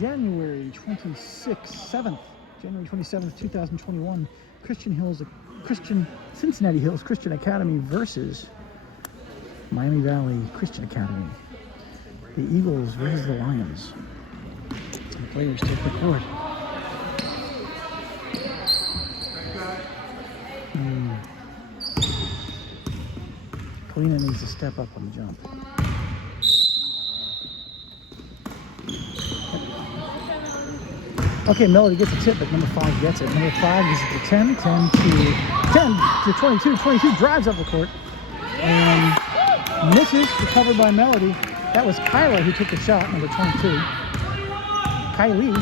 January 27th, 2021. Cincinnati Hills Christian Academy versus Miami Valley Christian Academy. The Eagles versus the Lions. The players take the court. Kalina needs to step up on the jump. Okay, Melody gets a tip, but number 5 gets it. Number 5 gives it to 10 to 22. 22 drives up the court and misses, recovered by Melody. That was Kyla who took the shot, number 22. Kylie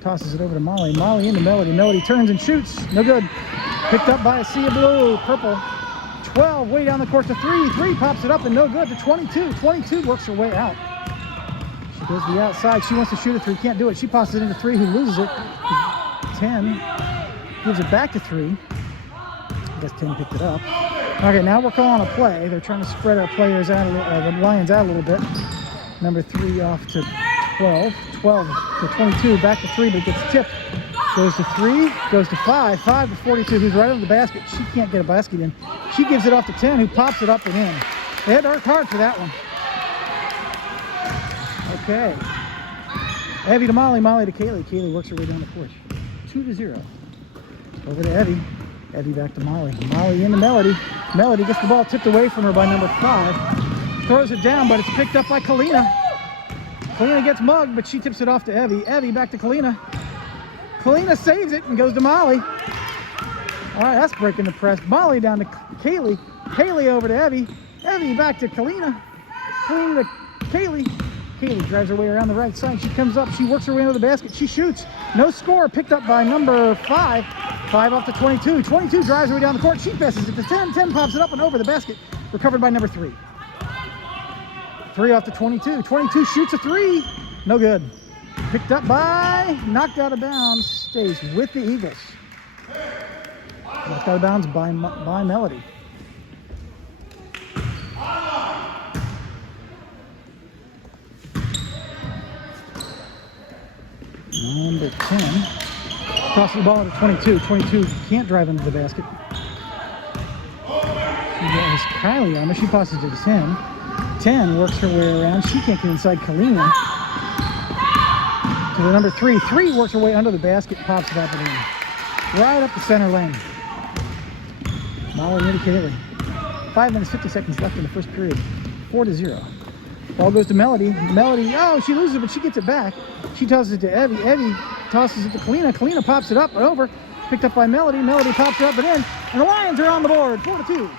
tosses it over to Molly. Molly into Melody. Melody turns and shoots. No good. Picked up by a sea of blue. Purple. 12 way down the court to 3. 3 pops it up and no good to 22. 22 works her way out. She goes to the outside. She wants to shoot a 3. Can't do it. She passes it into 3. Who loses it? 10 gives it back to 3. I guess 10 picked it up. Okay, now we're calling a play. They're trying to spread our players out, the Lions out a little bit. Number 3 off to 12. 12 to 22. Back to 3, but it gets tipped. Goes to 3, goes to 5, 5 to 42, who's right over the basket. She can't get a basket in. She gives it off to 10, who pops it up and in. They had to work hard for that one. Okay. Evie to Molly, Molly to Kaylee. Kaylee works her way down the court. 2-0. Over to Evie. Evie back to Molly. Molly into Melody. Melody gets the ball tipped away from her by number 5. Throws it down, but it's picked up by Kalina. Kalina gets mugged, but she tips it off to Evie. Evie back to Kalina. Kalina saves it and goes to Molly. All right, that's breaking the press. Molly down to Kaylee. Kaylee over to Evie. Evie back to Kalina. Kalina to Kaylee. Kaylee drives her way around the right side. She comes up. She works her way into the basket. She shoots. No score. Picked up by number 5. 5 off to 22. 22 drives her way down the court. She passes it to 10. 10 pops it up and over the basket. Recovered by number 3. 3 off to 22. 22 shoots a 3. No good. Picked up by, knocked out of bounds, stays with the Eagles. Knocked out of bounds by Melody. Number 10 crosses the ball to 22. 22 can't drive into the basket. She has Kylie on her. She passes it to 10. 10 works her way around. She can't get inside Kalina. To the number 3. 3 works her way under the basket, pops it up and in. Right up the center lane. Molly into Kaylee. 5 minutes, 50 seconds left in the first period. 4-0. Ball goes to Melody. Melody, oh, she loses it, but she gets it back. She tosses it to Evie. Evie tosses it to Kalina. Kalina pops it up and over. Picked up by Melody. Melody pops it up and in. And the Lions are on the board, 4-2.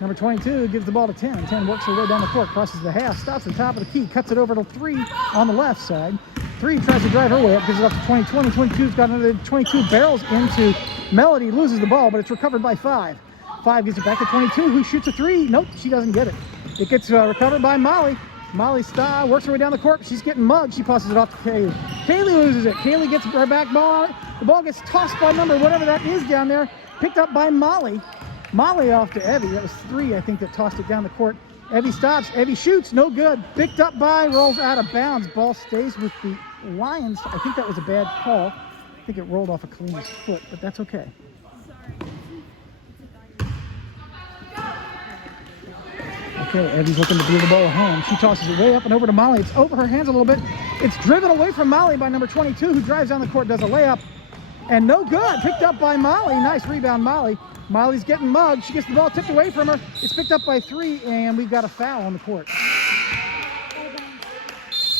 Number 22 gives the ball to 10. 10 works her way down the court, crosses the half, stops at the top of the key, cuts it over to 3 on the left side. 3 tries to drive her way up, gives it up to 20. 22's got another 22, barrels into Melody, loses the ball, but it's recovered by 5. 5 gives it back to 22, who shoots a 3. Nope, she doesn't get it. It gets recovered by Molly. Molly works her way down the court. She's getting mugged. She passes it off to Kaylee. Kaylee loses it. Kaylee gets her back ball on it. The ball gets tossed by number, whatever that is down there, picked up by Molly. Molly off to Evie. That was 3, I think, that tossed it down the court. Evie stops. Evie shoots. No good. Picked up by, rolls out of bounds. Ball stays with the Lions. I think that was a bad call. I think it rolled off of Kalina's foot, but that's okay. Okay, Evie's looking to do the ball home. She tosses it way up and over to Molly. It's over her hands a little bit. It's driven away from Molly by number 22, who drives down the court, does a layup. And no good. Picked up by Molly. Nice rebound, Molly. Molly's getting mugged. She gets the ball tipped away from her. It's picked up by 3, and we've got a foul on the court.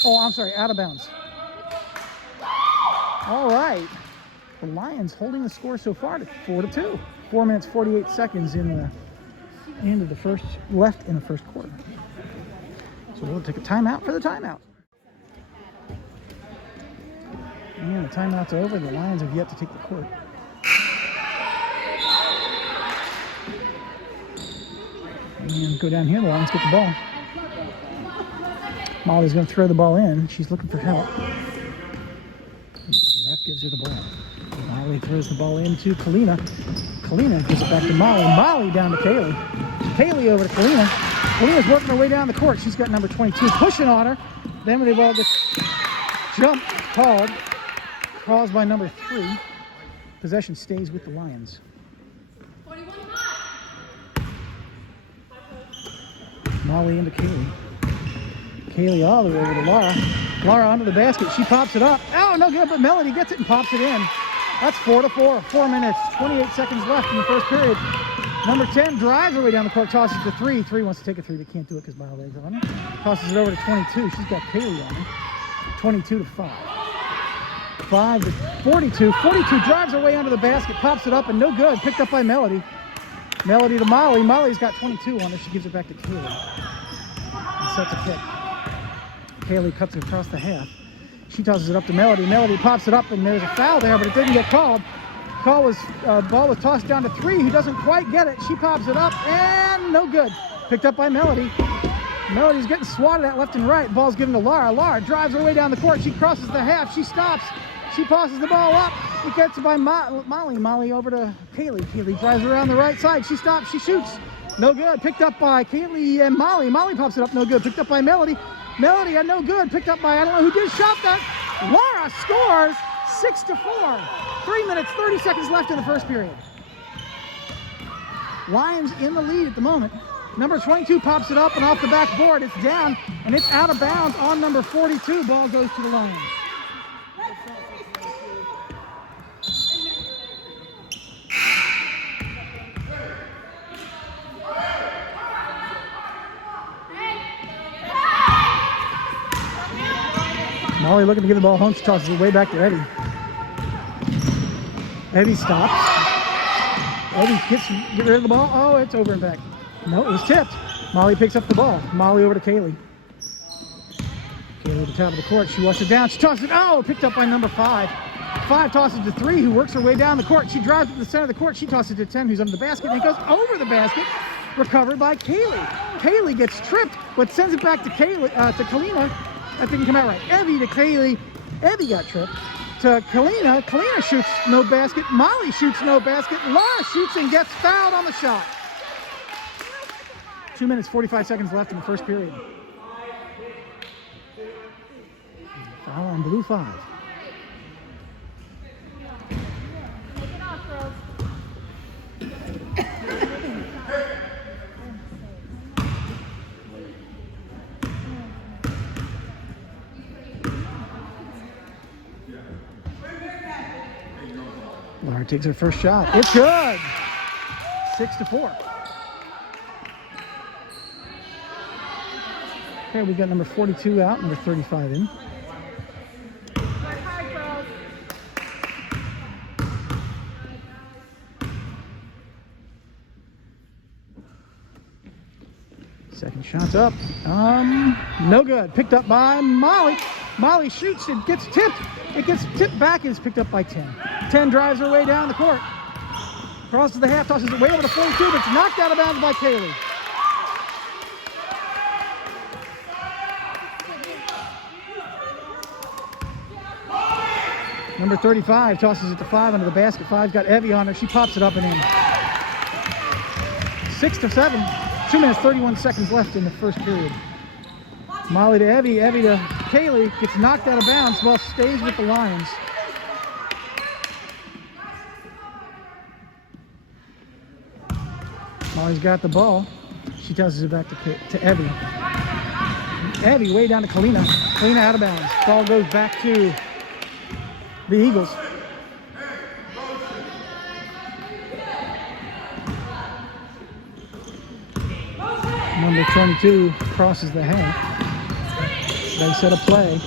Oh, I'm sorry, out of bounds. All right. The Lions holding the score so far to 4-2. 4 minutes, 48 seconds in the end of the first, left in the first quarter. So we'll take a timeout for the timeout. And the timeout's over. The Lions have yet to take the court. And go down here, the Lions get the ball. Molly's going to throw the ball in. She's looking for help. The ref gives her the ball. Molly throws the ball into Kalina. Kalina gives it back to Molly. Molly down to Kaylee. Kaylee over to Kalina. Kalina's working her way down the court. She's got number 22 pushing on her. Then when the ball gets jumped, called. Calls by number 3. Possession stays with the Lions. Molly into Kaylee. Kaylee all the way over to Laura. Laura under the basket. She pops it up. Oh, no good, but Melody gets it and pops it in. That's 4-4. 4 minutes, 28 seconds left in the first period. Number 10 drives her way down the court, tosses to 3. 3 wants to take a 3, but can't do it because Bio legs on her. Tosses it over to 22. She's got Kaylee on her. 22 to 5. 5 to 42. 42 drives her way under the basket, pops it up, and no good. Picked up by Melody. Melody to Molly. Molly's got 22 on her. She gives it back to Kaylee. And sets a kick. Kaylee cuts it across the half. She tosses it up to Melody. Melody pops it up, and there's a foul there, but it didn't get called. Ball was tossed down to 3, who doesn't quite get it. She pops it up, and no good. Picked up by Melody. Melody's getting swatted at left and right. Ball's given to Laura. Laura drives her way down the court. She crosses the half. She stops. She passes the ball up. It gets it by Molly. Molly over to Kaylee. Kaylee drives around the right side. She stops. She shoots. No good. Picked up by Kaylee and Molly. Molly pops it up. No good. Picked up by Melody. Melody had no good. Picked up by, I don't know who did, shot that. Laura scores 6-4. 3 minutes, 30 seconds left in the first period. Lions in the lead at the moment. Number 22 pops it up and off the backboard. It's down and it's out of bounds on number 42. Ball goes to the Lions. Molly looking to give the ball home. She tosses it way back to Eddie. Eddie stops. Eddie get rid of the ball. Oh, it's over and back. No, it was tipped. Molly picks up the ball. Molly over to Kaylee. Kaylee at the top of the court. She walks it down. She tosses it. Oh, picked up by number 5. 5 tosses to 3, who works her way down the court. She drives to the center of the court. She tosses to 10, who's under the basket, and it goes over the basket. Recovered by Kaylee. Kaylee gets tripped, but sends it back to Kalina. That didn't come out right. Evie to Kaylee. Evie got tripped. To Kalina. Kalina shoots no basket. Molly shoots no basket. Laura shoots and gets fouled on the shot. 2 minutes, 45 seconds left in the first period. Foul on blue 5. Laura takes her first shot. It's good. 6-4. Okay, we got number 42 out, number 35 in. Second shot's up. No good. Picked up by Molly. Molly shoots and gets tipped. It gets tipped back and is picked up by 10. 10 drives her way down the court. Crosses the half, tosses it way over to 42, but it's knocked out of bounds by Kaylee. Number 35 tosses it to 5 under the basket. 5's got Evie on her. She pops it up and in. 6-7. 2 minutes, 31 seconds left in the first period. Molly to Evie. Evie to Kaylee. Gets knocked out of bounds. Ball stays with the Lions. Molly's got the ball. She tosses it back to Evie. Evie way down to Kalina. Kalina out of bounds. Ball goes back to the Eagles. Number 22 crosses the half. They set a play.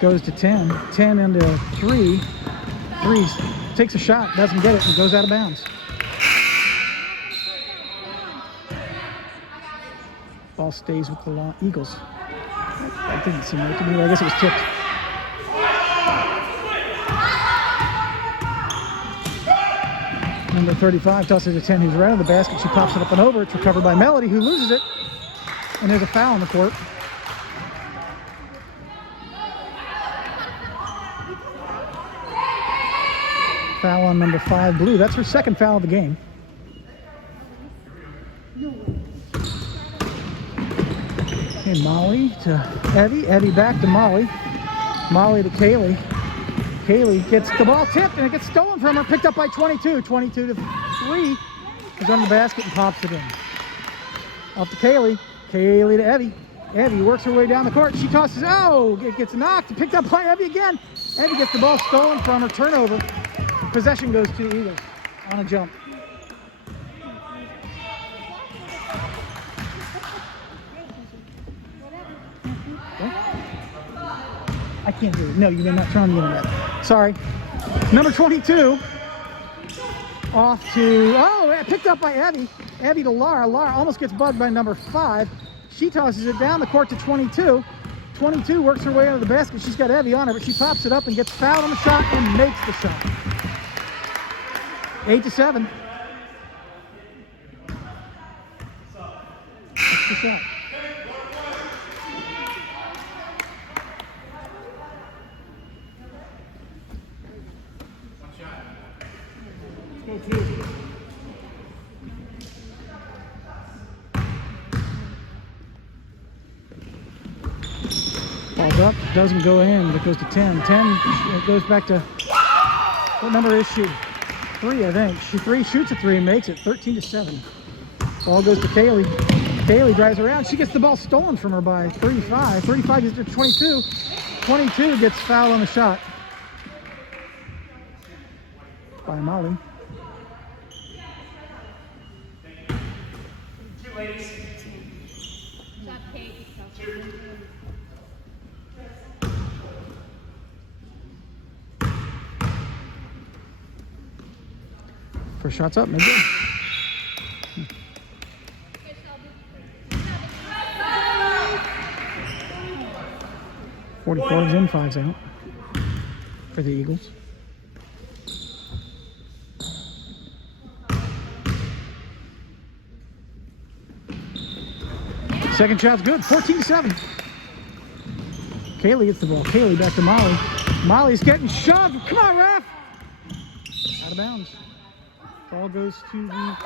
Goes to 10. 10 into 3. 3 takes a shot. Doesn't get it. And goes out of bounds. Ball stays with the Eagles. That didn't seem right to me. I guess it was tipped. Number 35 tosses it to 10, who's right on the basket. She pops it up and over. It's recovered by Melody, who loses it. And there's a foul on the court. Foul on number 5, Blue. That's her second foul of the game. Okay, Molly to Evie. Evie back to Molly. Molly to Kaylee. Kaylee gets the ball tipped and it gets stolen from her. Picked up by 22. 22 to 3. She's under the basket and pops it in. Off to Kaylee. Kaylee to Evie. Evie works her way down the court. She tosses. Oh, it gets knocked. Picked up by Evie again. Evie gets the ball stolen from her. Turnover. Possession goes to the Eagles on a jump. I can't hear you. No, you're not trying the internet. Sorry. Number 22. Off to, oh, picked up by Evie. Evie to Lara. Lara almost gets bugged by number 5. She tosses it down the court to 22. 22 works her way under the basket. She's got Evie on her, but she pops it up and gets fouled on the shot and makes the shot. 8 to 7. That's the shot. Ball's up, doesn't go in, it goes to 10. 10, it goes back to, what number is she? 3, I think. She shoots a 3 and makes it. 13 to 7. Ball goes to Kaylee. Kaylee drives around. She gets the ball stolen from her by 35. 35 gets to 22. 22 gets fouled on the shot by Molly. First shot's up, maybe. 44's in, 5's out for the Eagles. Second shot's good, 14-7. Kaylee gets the ball. Kaylee back to Molly. Molly's getting shoved. Come on, ref! Out of bounds. Ball goes to the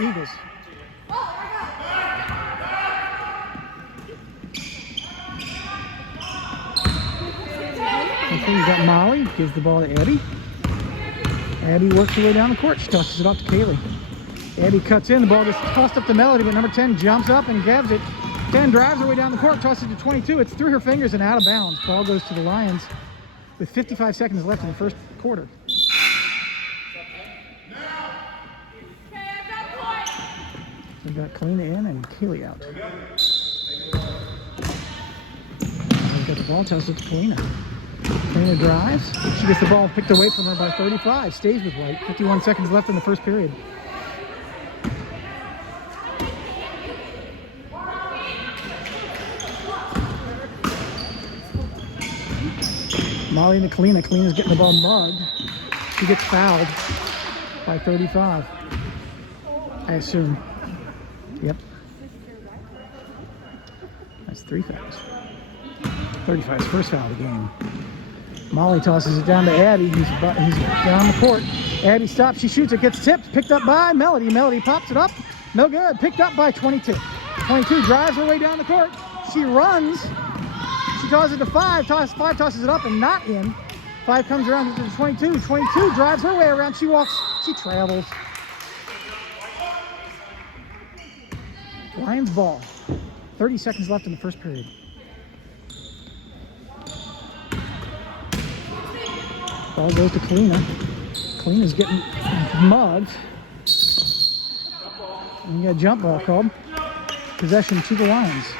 Eagles. Okay, you got Molly, gives the ball to Abby. Abby works her way down the court. She tosses it off to Kaylee. Abby cuts in, the ball gets tossed up to Melody, but number 10 jumps up and grabs it. 10 drives her way down the court, tosses it to 22. It's through her fingers and out of bounds. Ball goes to the Lions with 55 seconds left in the first quarter. We got Kalina in and Kaylee out. We got the ball, tosses it to Kalina. Kalina drives. She gets the ball picked away from her by 35. Stays with White. 51 seconds left in the first period. Molly to Kalina. Kalina's getting the ball mugged. She gets fouled by 35. I assume. Yep. That's 3 fouls. 35's first foul of the game. Molly tosses it down to Abby. He's down the court. Abby stops. She shoots. It gets tipped. Picked up by Melody. Melody pops it up. No good. Picked up by 22. 22 drives her way down the court. She runs. She tosses it to 5. 5 tosses it up and not in. 5 comes around to 22. 22 drives her way around. She walks. She travels. Lions ball. 30 seconds left in the first period. Ball goes to Kalina. Kalina's getting mugged. And you got a jump ball called. Possession to the Lions.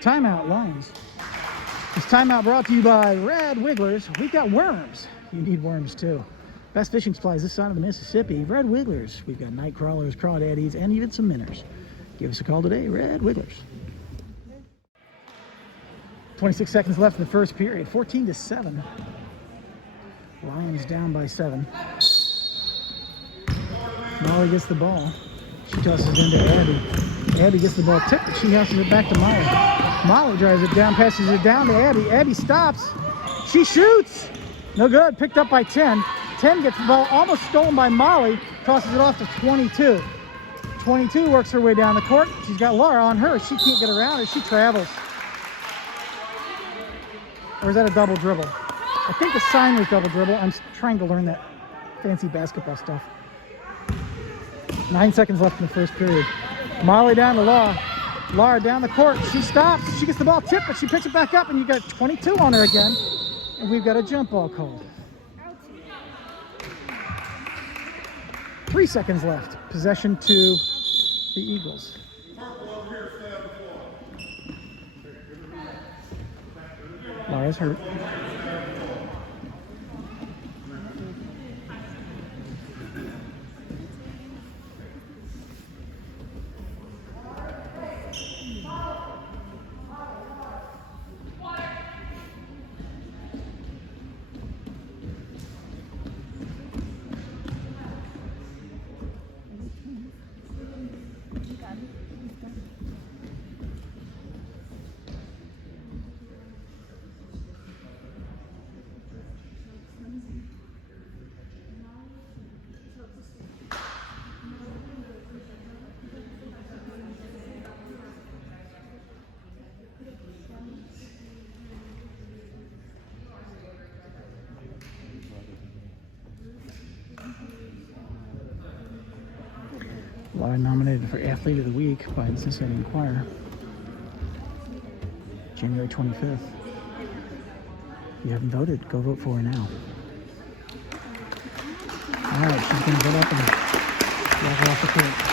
Timeout, Lions. This timeout brought to you by Red Wigglers. We've got worms. You need worms too. Best fishing supplies this side of the Mississippi. Red Wigglers. We've got night crawlers, crawdaddies, and even some minnows. Give us a call today, Red Wigglers. 26 seconds left in the first period. 14-7. Lions down by 7. Molly gets the ball. She tosses it into Abby. Abby gets the ball tipped, but she tosses it back to Molly. Molly drives it down, passes it down to Abby. Abby stops. She shoots. No good. Picked up by 10. 10 gets the ball almost stolen by Molly. Tosses it off to 22. 22 works her way down the court. She's got Laura on her. She can't get around her. She travels. Or is that a double dribble? I think the sign was double dribble. I'm trying to learn that fancy basketball stuff. 9 seconds left in the first period. Molly down to Laura. Laura down the court. She stops. She gets the ball tipped, but she picks it back up, and you got 22 on her again. And we've got a jump ball called. 3 seconds left. Possession to the Eagles. Laura's hurt. Laura nominated for Athlete of the Week by the Cincinnati Enquirer, January 25th. If you haven't voted, go vote for her now. All right, she's going to get up and walk her off the court.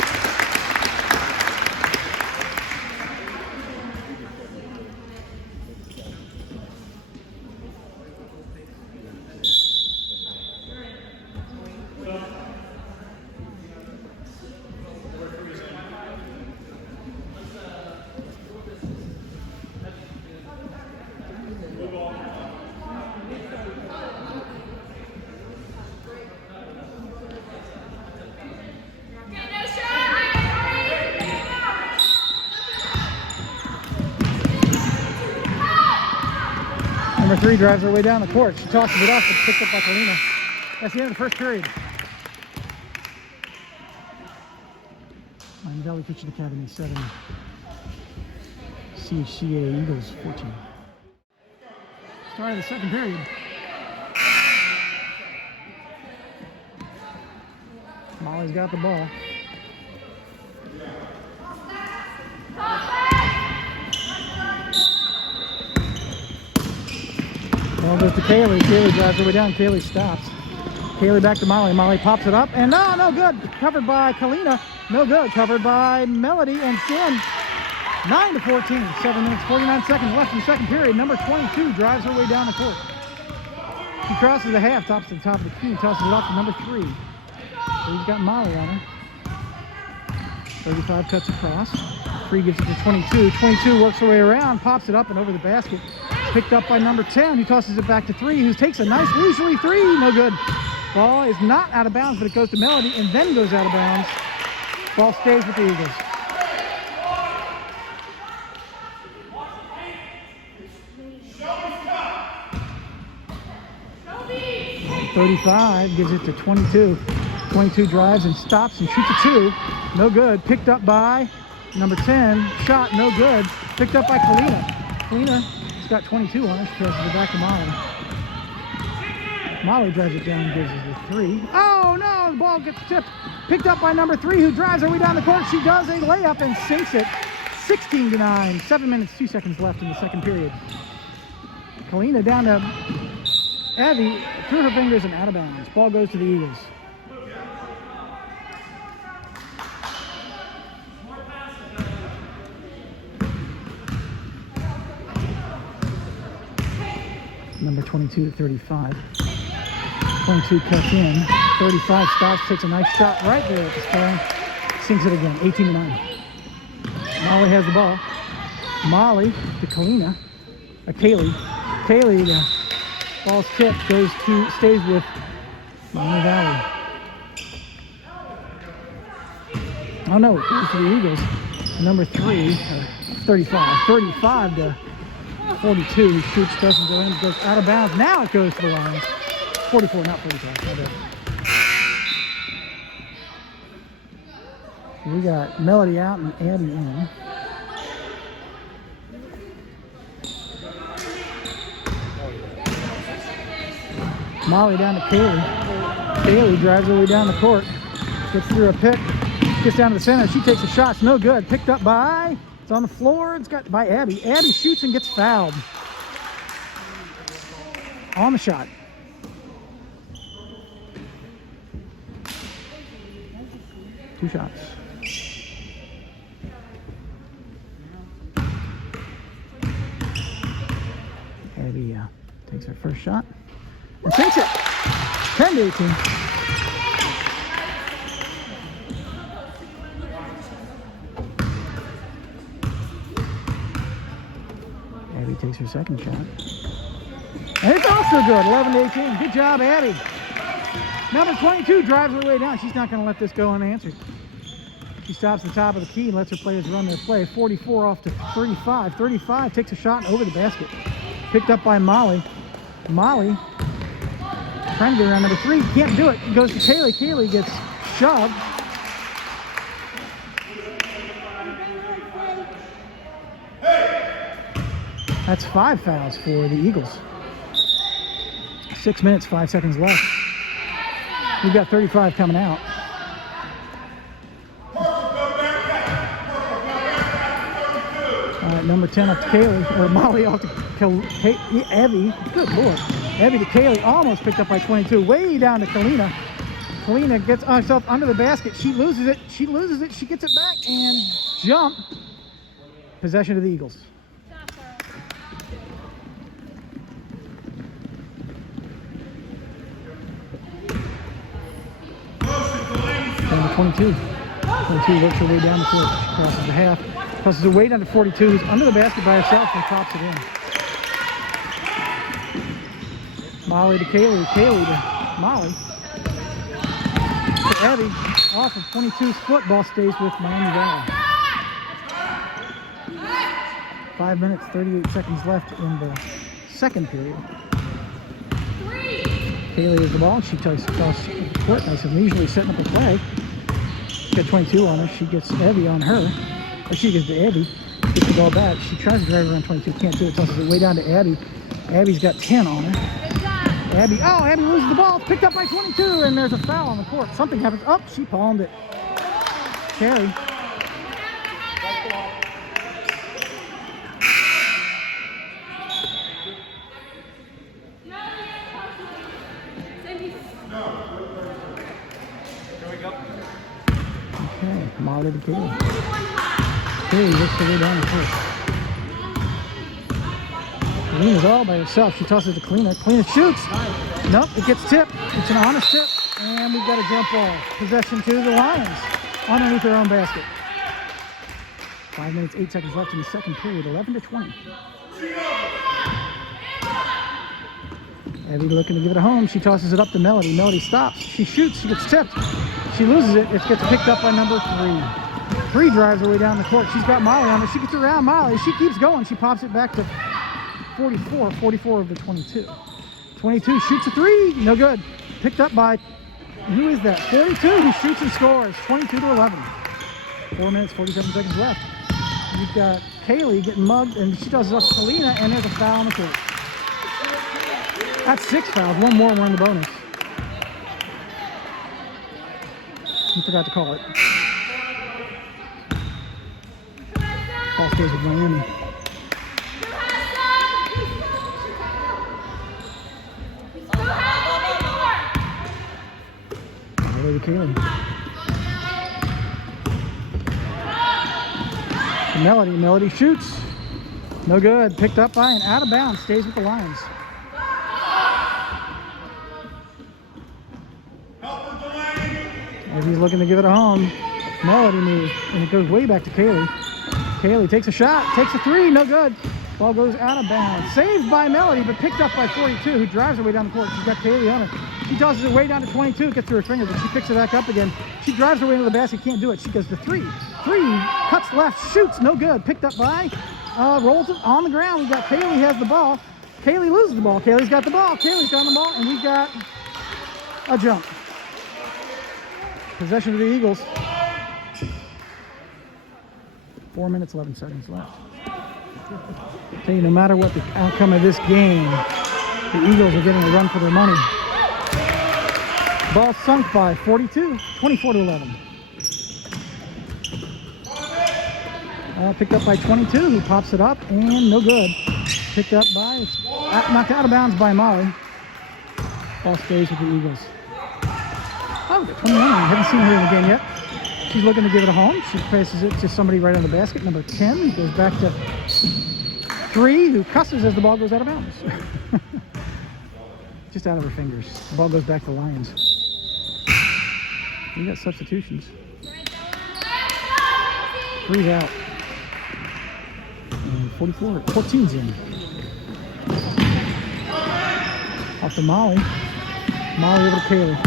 Number 3 drives her way down the court. She tosses it off and picked up by Kalina. That's the end of the first period. Miami Valley Christian Academy 7. CHCA Eagles 14. Start of the second period. Molly's got the ball. Ball goes to Kaylee. Kaylee drives her way down. Kaylee stops. Kaylee back to Molly. Molly pops it up. And no good. Covered by Kalina. No good. Covered by Melody. And again, 9-14. 7 minutes, 49 seconds left in the second period. Number 22 drives her way down the court. She crosses the half, tops to the top of the key, tosses it off to number 3. So he's got Molly on her. 35 cuts across. 3 gives it to 22. 22 works her way around, pops it up and over the basket. Picked up by number 10, who tosses it back to 3, who takes a nice leisurely 3. No good. Ball is not out of bounds, but it goes to Melody and then goes out of bounds. Ball stays with the Eagles. And 35 gives it to 22. 22 drives and stops and shoots a 2. No good. Picked up by number 10. Shot, no good. Picked up by Kalina. Kalina's got 22 on her. She passes it back to Molly. Molly drives it down and gives us a 3. Oh no, the ball gets tipped. Picked up by number 3, who drives her way down the court. She does a layup and sinks it. 16-9. 7 minutes, 2 seconds left in the second period. Kalina down to Evie, through her fingers and out of bounds. Ball goes to the Eagles. Number 22 to 35. 22 cuts in. 35 stops, takes a nice shot right there at the square. Sinks it again. 18-9. Molly has the ball. Molly to Kalina. Kaylee. Kaylee, the ball's tipped, stays with Miami Valley. Oh no, it goes to the Eagles. Number 3, 35. 35 to 42. Shoots, doesn't go in, goes out of bounds. Now it goes to the Lions. 44, not 45. We got Melody out and Abby in. Molly down to Kaylee. Kaylee drives her way down the court. Gets through a pick. Gets down to the center. She takes a shot. It's no good. Picked up by... It's on the floor. It's got by Abby. Abby shoots and gets fouled. On the shot. Two shots. Abby takes her first shot and sinks it. 10-18. Abby takes her second shot. And it's also good. 11-18. Good job, Abby. Number 22 drives her way down. She's not going to let this go unanswered. She stops at the top of the key and lets her players run their play. 44 off to 35. 35 takes a shot over the basket. Picked up by Molly. Molly trying to get around number 3. Can't do it. Goes to Kaylee. Kaylee gets shoved. That's 5 fouls for the Eagles. 6 minutes, 5 seconds left. We've got 35 coming out. Number 10 up to Kaylee, or Molly off to Evie. Good Lord. Evie to Kaylee, almost picked up by 22. Way down to Kalina. Kalina gets herself under the basket. She loses it. She loses it. She gets it back and jump. Possession of the Eagles. Number 22. 22 works her way down the court. She crosses the half. Crosses her way down to 42. Who's under the basket by herself and pops it in. Molly to Kaylee. Kaylee to Molly. To Eddie. Off of 22's foot. Ball stays with Miami Valley. 5 minutes, 38 seconds left in the second period. Kaylee has the ball. She takes across the court. Nice and leisurely setting up a play. She's got 22 on her. She gets Evie on her. Or she gets to Abby. Gets the ball back. She tries to drive around 22. Can't do it. Tosses it way down to Abby. Abby's got 10 on her. Abby loses the ball. Picked up by 22. And there's a foul on the court. Something happens. Oh, she palmed it. Carey. Okay, Molly to Kaylee. Kaylee looks her way down the court. Kalina's all by herself. She tosses to Kalina. Kalina shoots. Nope, it gets tipped. It's an honest tip. And we've got a jump ball. Possession to the Lions. Underneath their own basket. 5 minutes, 8 seconds left in the second period. 11-20. Abby looking to give it a home. She tosses it up to Melody. Melody stops. She shoots. She gets tipped. She loses it. It gets picked up by number 3. 3 drives her way down the court. She's got Molly on her. She gets around Molly. She keeps going. She pops it back to 44. 44 over 22. 22 shoots a 3. No good. Picked up by, who is that? 42 who shoots and scores. 22-11. 4 minutes, 47 seconds left. You've got Kaylee getting mugged, and she does it up to Kalina, and there's a foul on the court. That's 6 fouls. One more, we're in the bonus. He forgot to call it. Ball stays with Miami. Over to Kaylee. Melody shoots. No good. Picked up by and out of bounds. Stays with the Lions. He's looking to give it a home. Melody moves, and it goes way back to Kaylee. Kaylee takes a shot, takes a 3, no good. Ball goes out of bounds. Saved by Melody, but picked up by 42, who drives her way down the court. She's got Kaylee on her. She tosses it way down to 22, gets through her fingers, but she picks it back up again. She drives her way into the basket, can't do it. She goes to 3. 3, cuts left, shoots, no good. Picked up by, rolls it on the ground. We've got Kaylee has the ball. Kaylee loses the ball. Kaylee's got the ball. Kaylee's got the ball, and we've got a jump. Possession of the Eagles. 4 minutes, 11 seconds left. Tell you, no matter what the outcome of this game, the Eagles are getting a run for their money. Ball sunk by 42, 24-11. Picked up by 22, who pops it up, and no good. Picked up by, it's knocked out of bounds by Molly. Ball stays with the Eagles. Oh, 21, I haven't seen her in the game yet. She's looking to give it a home. She passes it to somebody right on the basket. Number 10 goes back to 3, who cusses as the ball goes out of bounds. Just out of her fingers. The ball goes back to Lions. We got substitutions. 3's out. And 14's in. Off to Molly. Molly over to Kaylee.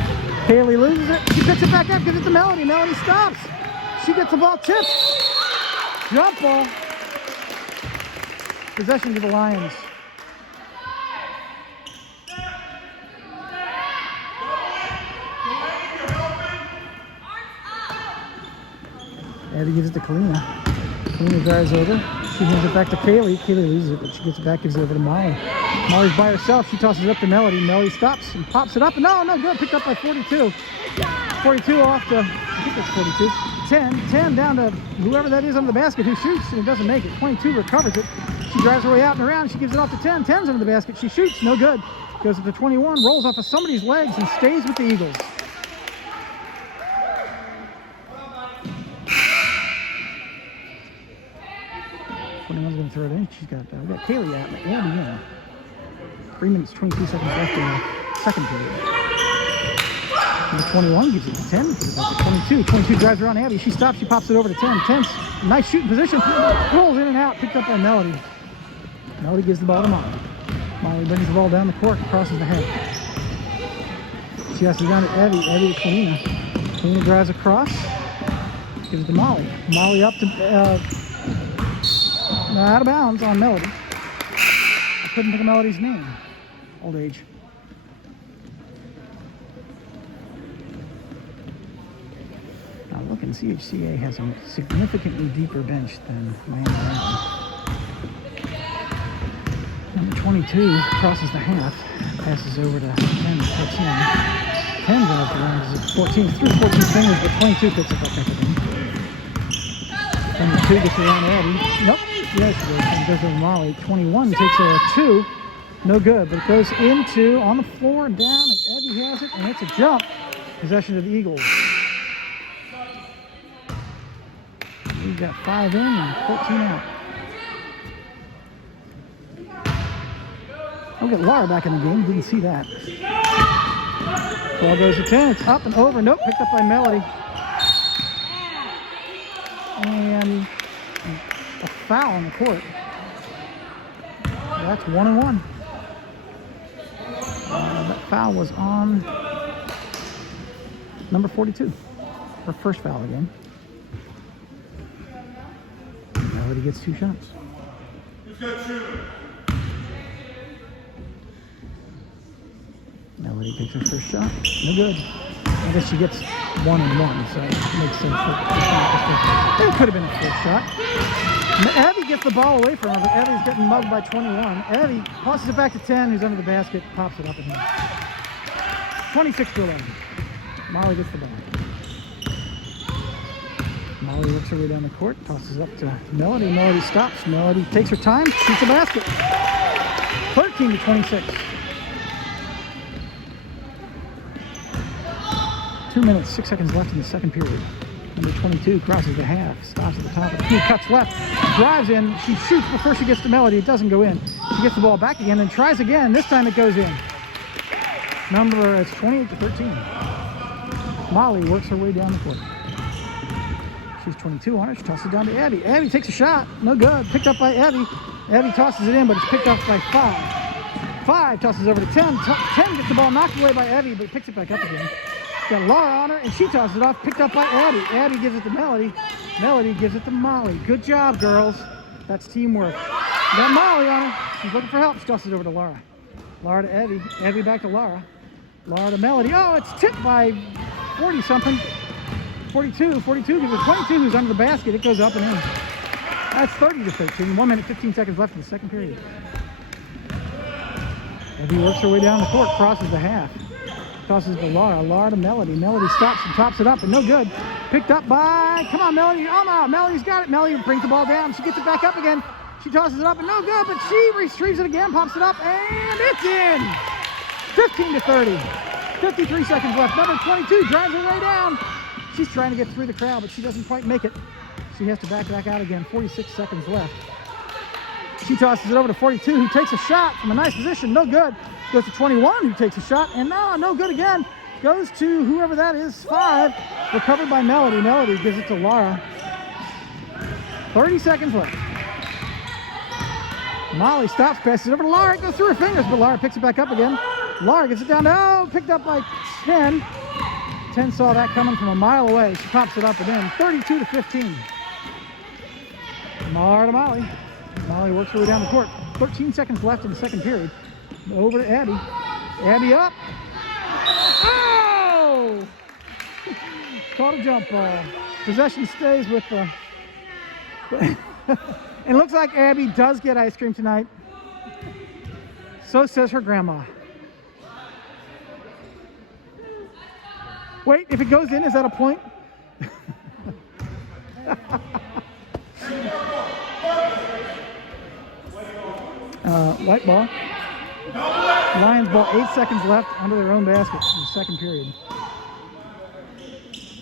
Kaylee loses it. She picks it back up, gives it to Melody. Melody stops. She gets the ball tipped. Jump ball. Possession to the Lions. Abby gives it to Kalina. Kalina drives over. She hands it back to Kaylee. Kaylee loses it, but she gets it back, gives it over to Molly. Molly's by herself. She tosses it up to Melody. Melody stops and pops it up. No, good. Picked up by 42. 42 off to, I think that's 42. 10 down to whoever that is under the basket who shoots, and it doesn't make it. 22 recovers it. She drives her way out and around. She gives it off to 10. 10's under the basket. She shoots. No good. Goes up to 21. Rolls off of somebody's legs and stays with the Eagles. One's going to throw it in. She's got, we got Kaylee out, but Abby in. 3 minutes, 22 seconds left in the second period. Number 21 gives it to 10. Gives it back to 22. 22 drives around Abby. She stops. She pops it over to 10. 10's nice shooting position. Rolls in and out. Picked up by Melody. Melody gives the ball to Molly. Molly brings the ball down the court and crosses the head. She has to go down to Abby. Abby to Kalina. Kalina drives across. Gives it to Molly. Molly up to... out of bounds on Melody. I couldn't think of Melody's name. Old age. Now looking, CHCA has a significantly deeper bench than Miami. Number 22 crosses the half, passes over to 10 to 14. 10 drives around is 14, through 14 fingers, but 22 picks it up back again. Number 2 gets around Abby. Nope. Yes, it goes over Molly. 21 takes a 2. No good, but it goes into, on the floor, down, and Abby has it, and it's a jump. Possession of the Eagles. We've got 5 in and 14 out. We'll get Laura back in the game. Didn't see that. Ball goes to 10. It's up and over. Nope, picked up by Melody. And a foul on the court. That's 1-1. That foul was on number 42. Her first foul again. Melody gets 2 shots. Who's got shooting? Melody takes her first shot. No good. I guess she gets 1 and 1, so it makes sense. It could have been a first shot. Abby gets the ball away from her, but Abby's getting mugged by 21. Abby tosses it back to 10, who's under the basket, pops it up in here. 26-11. Molly gets the ball. Molly works her way down the court, tosses up to Melody. Melody stops. Melody takes her time, shoots the basket. 13-26. 2 minutes, 6 seconds left in the second period. Number 22 crosses the half, stops at the top of the key, cuts left, drives in. She shoots before she gets to Melody. It doesn't go in. She gets the ball back again and tries again. This time it goes in. It's 28-13. Molly works her way down the court. She's 22 on it. She tosses it down to Abby. Abby takes a shot. No good. Picked up by Abby. Abby tosses it in, but it's picked up by 5. 5 tosses over to 10. 10 gets the ball knocked away by Abby, but picks it back up again. Got Laura on her, and she tosses it off, picked up by Abby. Abby gives it to Melody. Melody gives it to Molly. Good job, girls. That's teamwork. Got Molly on her. She's looking for help. She tosses it over to Laura. Laura to Abby. Abby back to Laura. Laura to Melody. Oh, it's tipped by 40-something. 42 gives it 22, who's under the basket. It goes up and in. That's 30-13. 1 minute, 15 seconds left in the second period. Evie works her way down the court, crosses the half. Tosses to Laura. Laura to Melody. Melody stops and tops it up, and no good. Picked up by, come on, Melody. Oh, no, Melody's got it. Melody brings the ball down. She gets it back up again. She tosses it up, and no good, but she retrieves it again, pops it up, and it's in. 15-30. 53 seconds left. Number 22 drives her way down. She's trying to get through the crowd, but she doesn't quite make it. She has to back out again. 46 seconds left. She tosses it over to 42, who takes a shot from a nice position. No good. Goes to 21, who takes a shot, and no good again. Goes to whoever that is, 5. Recovered by Melody. Melody gives it to Laura. 30 seconds left. Molly stops, passes it over to Laura. It goes through her fingers, but Laura picks it back up again. Laura gets it down to, picked up by 10. 10 saw that coming from a mile away. She pops it up and in. 32-15. Laura to Molly. Molly works her way down the court. 13 seconds left in the second period. Over to Abby. Abby up. Oh! Caught a jump ball. Possession stays with the... And it looks like Abby does get ice cream tonight. So says her grandma. Wait, if it goes in, is that a point? White ball. Lions ball, 8 seconds left under their own basket in the second period.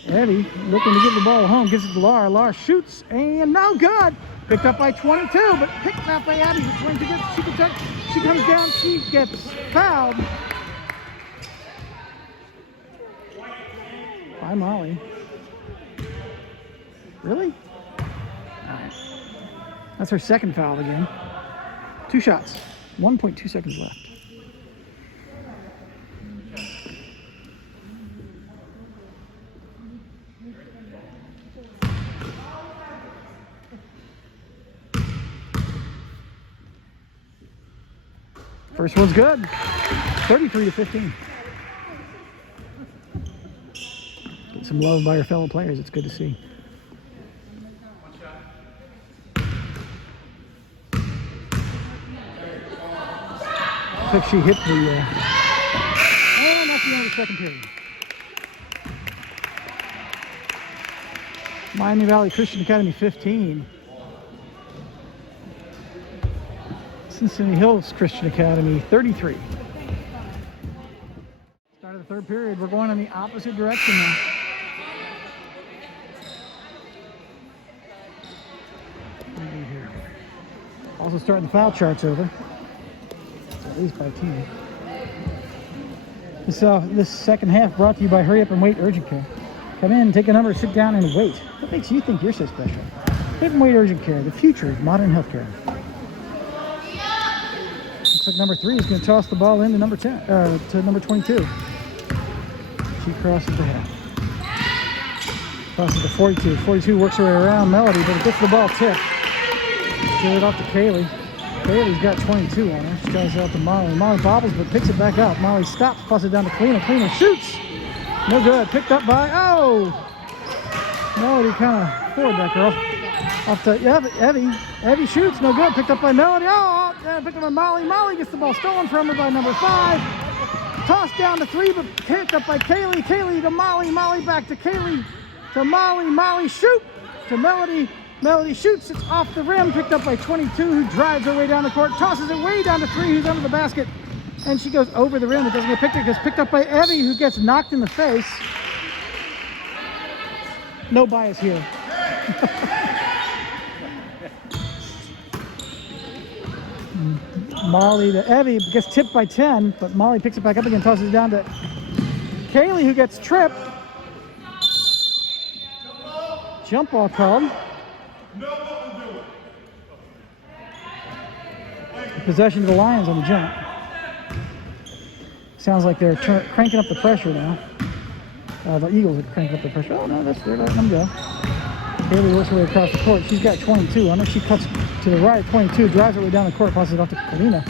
Abby looking to get the ball home, gives it to Laura. Laura shoots, and no good. Picked up by 22, but picked up by Abby. She comes down, she gets fouled by Molly. Really? All right. That's her second foul again. 2 shots. 1.2 seconds left. First one's good. 33-15. Get some love by your fellow players. It's good to see. Looks like she hit the... and that's the end of the second period. Miami Valley Christian Academy 15. Cincinnati Hills Christian Academy 33. Start of the third period. We're going in the opposite direction now. Here. Also starting the foul charts over. At least by team. This second half brought to you by Hurry Up and Wait Urgent Care. Come in, take a number, sit down, and wait. What makes you think you're so special? Hurry Up and Wait Urgent Care, the future of modern healthcare. Looks like number 3 is going to toss the ball into number 10, to number 22. She crosses the half. Crosses to 42. 42 works her way around Melody, but it gets the ball tipped. Give it off to Kaylee. Kaylee's got 22 on her. She tries it out to Molly. Molly bobbles, but picks it back up. Molly stops, passes it down to Kalina. Kalina shoots. No good. Picked up by, Melody kind of forward that girl. Off to Evie. Evie shoots. No good. Picked up by Melody. Picked up by Molly. Molly gets the ball stolen from her by number 5. Tossed down to 3, but picked up by Kaylee. Kaylee to Molly. Molly back to Kaylee. To Molly. Molly shoot. To Melody. Melody shoots. It's off the rim. Picked up by 22, who drives her way down the court. Tosses it way down to 3, who's under the basket. And she goes over the rim. It doesn't get picked up. It gets picked up by Evie, who gets knocked in the face. No bias here. Molly to Evie, gets tipped by 10, but Molly picks it back up again, tosses it down to Kaylee, who gets tripped. Jump ball called. Possession to the Lions on the jump. Sounds like they're cranking up the pressure now. The Eagles are cranking up the pressure. Oh no, they're letting them go. Kaylee works her way across the court. She's got 22 on her. She cuts to the right, 22, drives her way down the court, passes it off to Kalina.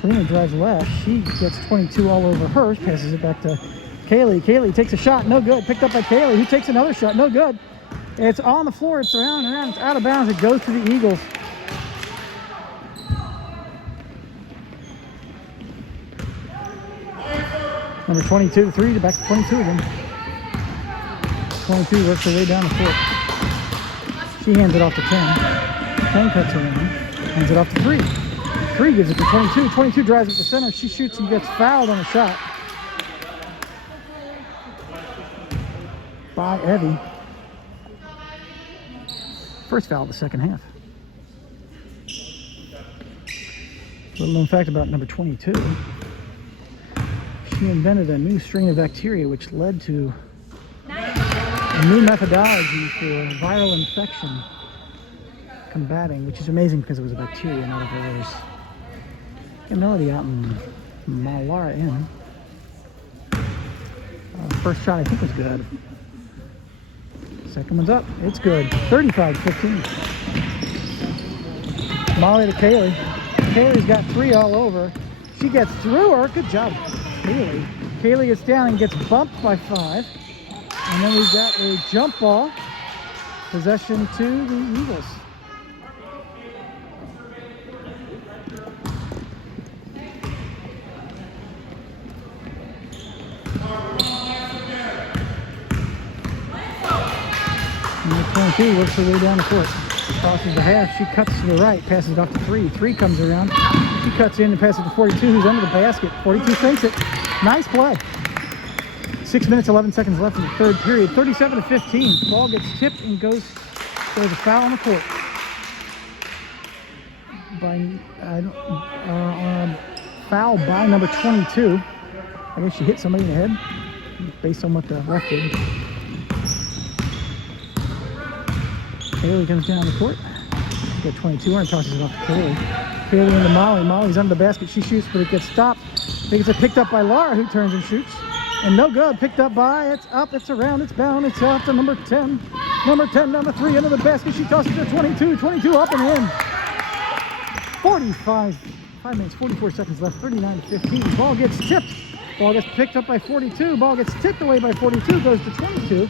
Kalina drives left. She gets 22 all over her, passes it back to Kaylee. Kaylee takes a shot, no good. Picked up by Kaylee, who takes another shot, no good. It's on the floor. It's around and around. It's out of bounds. It goes to the Eagles. Number 22, 3 back to 22 again. 22 works her way down the court. She hands it off to 10. 10 cuts her in. Hands it off to 3. 3 gives it to 22. 22 drives it to center. She shoots and gets fouled on a shot by Evie. First foul of the second half. Little known fact about number 22. She invented a new strain of bacteria which led to a new methodology for viral infection combating, which is amazing because it was a bacteria, not a virus. Get Melody out in Malara in. First shot I think was good. Second one's up. It's good. 35-15. Molly to Kaylee. Kaylee's got 3 all over. She gets through her. Good job, Kaylee. Kaylee gets down and gets bumped by 5. And then we've got a jump ball. Possession to the Eagles. Number 22 works her way down the court. Crosses the half. She cuts to the right. Passes it off to 3. 3 comes around. She cuts in and passes to 42, who's under the basket. 42 fakes it. Nice play. 6 minutes, 11 seconds left in the third period. 37-15. Ball gets tipped and goes. There's a foul on the court. Foul by number 22. I guess she hit somebody in the head based on what the ref did. Kaylee comes down the court. She's got 22 on, tosses it off to Kaylee. Kaylee into Molly. Molly's under the basket. She shoots, but it gets stopped. I think it's picked up by Laura, who turns and shoots. And no good. Picked up by, it's up, it's around, it's bound, it's off to number 10. Number 10, number 3 under the basket. She tosses it to 22. 22 up and in. 5 minutes, 44 seconds left. 39-15. Ball gets tipped. Ball gets picked up by 42. Ball gets tipped away by 42. Goes to 22.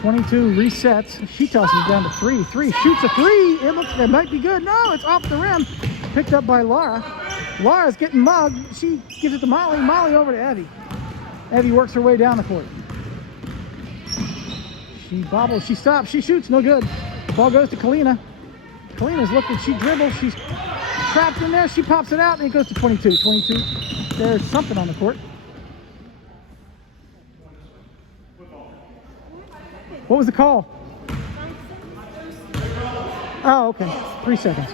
22 resets. She tosses it down to 3. 3 shoots a 3. It looks, it might be good. No, it's off the rim. Picked up by Laura. Laura's getting mugged. She gives it to Molly. Molly over to Evie. Evie works her way down the court. She bobbles. She stops. She shoots. No good. Ball goes to Kalina. Kalina's looking. She dribbles. She's trapped in there. She pops it out, and it goes to 22. 22. There's something on the court. What was the call? Oh, okay. 3 seconds.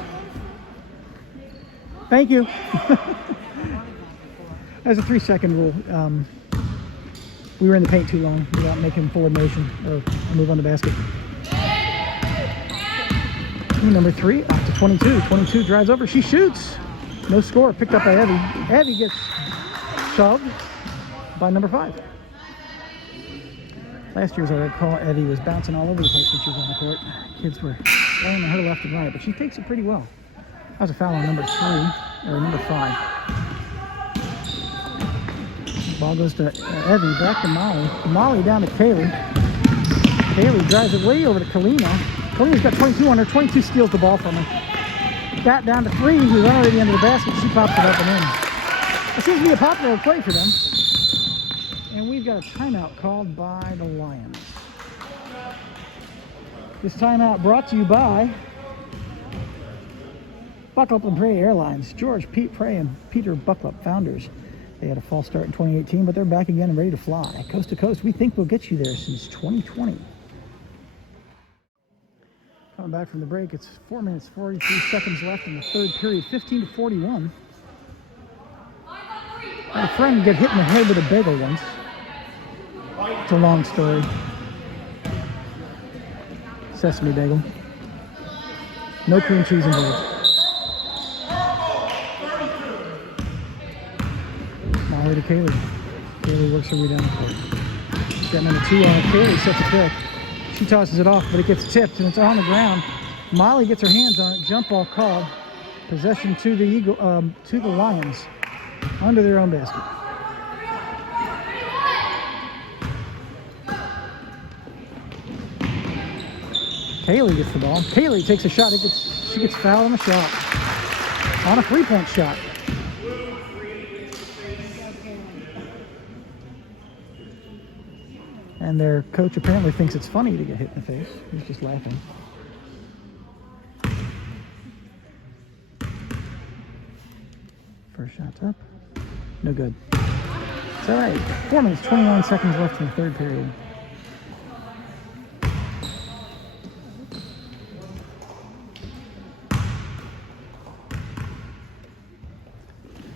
Thank you. That's a 3-second rule. We were in the paint too long without making formation or move on the basket. Number 3 off to 22. 22 drives over. She shoots. No score. Picked up by Evie. Evie gets shoved by number 5. Last year, as I recall, Evie was bouncing all over the place when she was on the court. Kids were slamming her left and right, but she takes it pretty well. That was a foul on number 3, or number 5. Ball goes to Evie, back to Molly. Molly down to Kaylee. Kaylee drives it way over to Kalina. Kalina's got 22 on her. 22 steals the ball from her. Bat down to 3, who's already at the end of the basket. She pops it up and in. It seems to be a popular play for them. And we've got a timeout called by the Lions. This timeout brought to you by Buckle Up and Pray Airlines. George, Pete Pray, and Peter Buckle-Up, founders. They had a false start in 2018, but they're back again and ready to fly. Coast to coast, we think we'll get you there since 2020. Coming back from the break, it's 4 minutes, 43 seconds left in the third period, 15-41. I had a friend get hit in the head with a bagel once. It's a long story. Sesame bagel. No cream cheese involved. Molly to Kaylee. Kaylee works her way down the court. Got number 2 on it. Kaylee sets a pick. She tosses it off, but it gets tipped and it's on the ground. Molly gets her hands on it. Jump ball called. Possession to the to the Lions under their own basket. Kaylee gets the ball. Kaylee takes a shot. She gets fouled on the shot. On a 3-point shot. And their coach apparently thinks it's funny to get hit in the face. He's just laughing. First shot's up. No good. It's all right. 4 minutes, 29 seconds left in the third period.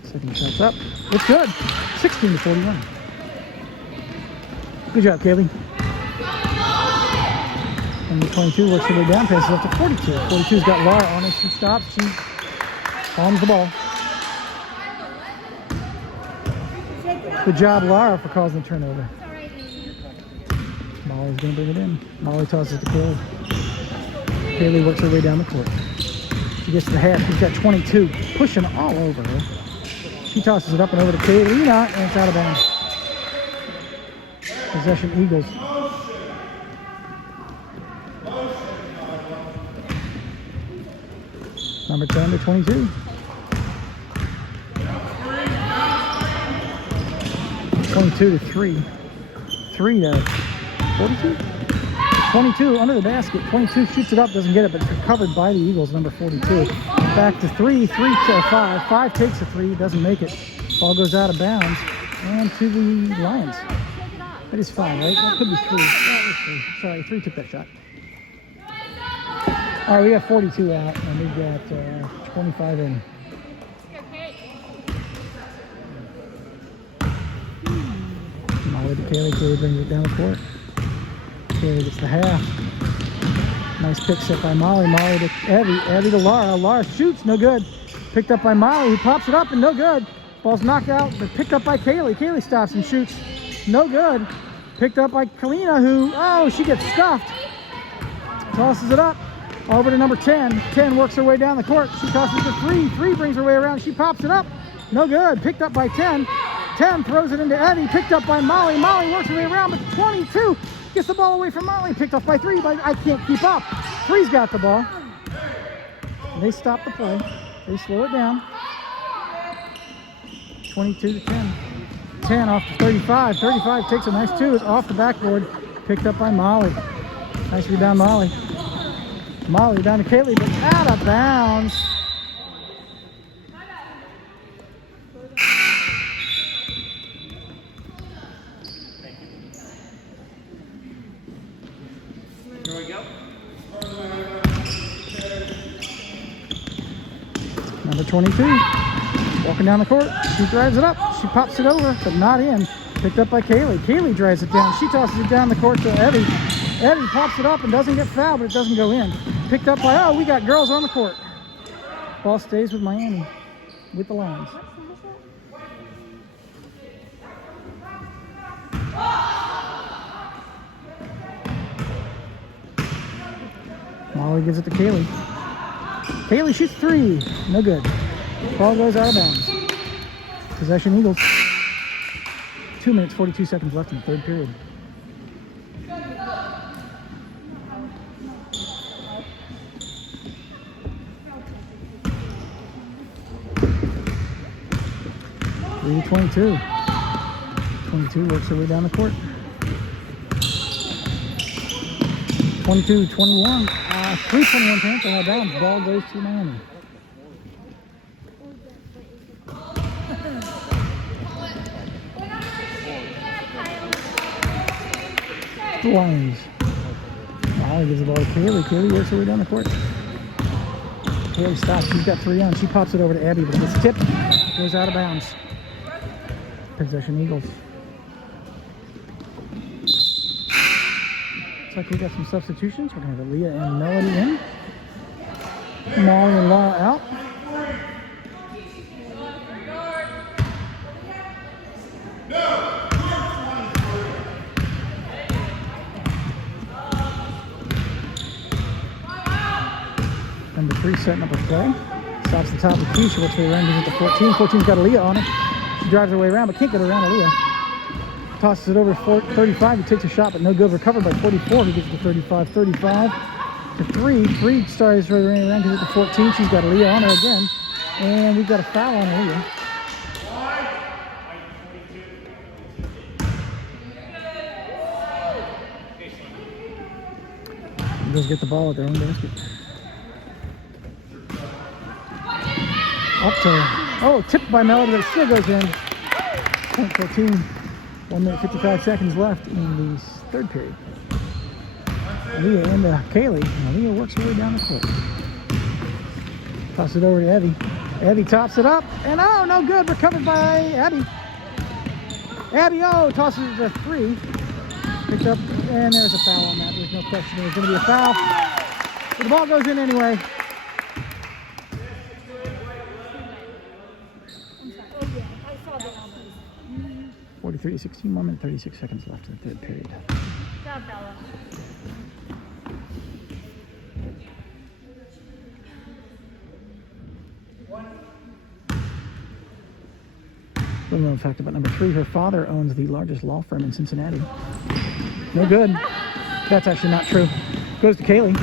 Second shot's up. It's good. 16-41. Good job, Kaylee. And the 22 works her way down, passes up to 42. 42's got Laura on her. She stops. She palms the ball. Good job, Laura, for causing the turnover. Molly's going to bring it in. Molly tosses it to Kaylee. Kaylee works her way down the court. She gets to the half. She's got 22, pushing all over her. She tosses it up and over to Kaylee, and it's out of bounds. Possession Eagles. Number 10 to 22. 22 to 3. 3 to 42. 22 under the basket. 22 shoots it up, doesn't get it, but it's covered by the Eagles, number 42. Back to 3. 3 to 5. 5 takes a 3, doesn't make it. Ball goes out of bounds and to the Lions. That is 5, right? That could be 3. That was 3. Sorry, 3 took that shot. All right, we got 42 out, and we've got 25 in. Molly to Kaylee. Kaylee brings it down the court. Kaylee gets the half. Nice pick set by Molly. Molly to Evie. Evie to Laura. Laura shoots, no good. Picked up by Molly, who pops it up and no good. Ball's knocked out, but picked up by Kaylee. Kaylee stops and shoots. No good. Picked up by Kalina, who, she gets stuffed. Tosses it up. Over to number 10. 10 works her way down the court. She tosses it to 3. 3 brings her way around. She pops it up. No good. Picked up by 10. 10 throws it into Eddie. Picked up by Molly. Molly works her way around, but 22 gets the ball away from Molly. Picked up by 3, but I can't keep up. 3's got the ball. And they stop the play. They slow it down. 22 to 10. 10 off to 35. 35 takes a nice 2. It's off the backboard. Picked up by Molly. Nice rebound, Molly. Molly down to Kaylee, but out of bounds. Here we go. Number 22, walking down the court. She drives it up. She pops it over, but not in. Picked up by Kaylee. Kaylee drives it down. She tosses it down the court to Evie. Evie pops it up and doesn't get fouled, but it doesn't go in. Picked up by, we got girls on the court. Ball stays with Miami, with the Lions. Molly gives it to Kaylee. Kaylee shoots 3. No good. Ball goes out of bounds. Possession Eagles. 2 minutes, 42 seconds left in the third period. Three to 22. 22 works her way down the court. 22, 21. 3:21 Panther out of bounds. Ball goes to Miami. The Lions. Molly gives the ball to Kaylee. Kaylee works her way down the court. Kaylee stops. She's got 3 on. She pops it over to Abby, but it gets tipped. Goes out of bounds. Possession Eagles. Looks like we got some substitutions. We're going to have Leah and Melody in. Molly and Laura out. Number 3 setting up a play. Stops the top of the key. She works her way around, gives it to 14. 14's got Aaliyah on it. She drives her way around, but can't get around Aaliyah. Tosses it over to 35. He takes a shot, but no good. Recovered by 44. He gets it to 35. 35 to 3. 3 starts right around because it's the 14. She's got Leah on her again. And we've got a foul on Leah. Eagles get the ball at their own basket. Up to, tipped by Melody, but it still goes in. Point 14. 1 minute 55 seconds left in the third period. Leah and Kaylee. Leah works her way down the court. Toss it over to Evie. Evie tops it up, and oh, no good. Recovered by Abby. Abby, tosses it to 3. Picked up, and there's a foul on that. There's no question there's going to be a foul. But the ball goes in anyway. 43-16, 1 minute 36 seconds left in the third period. Little known fact about number 3, her father owns the largest law firm in Cincinnati. No good. That's actually not true. Goes to Kaylee.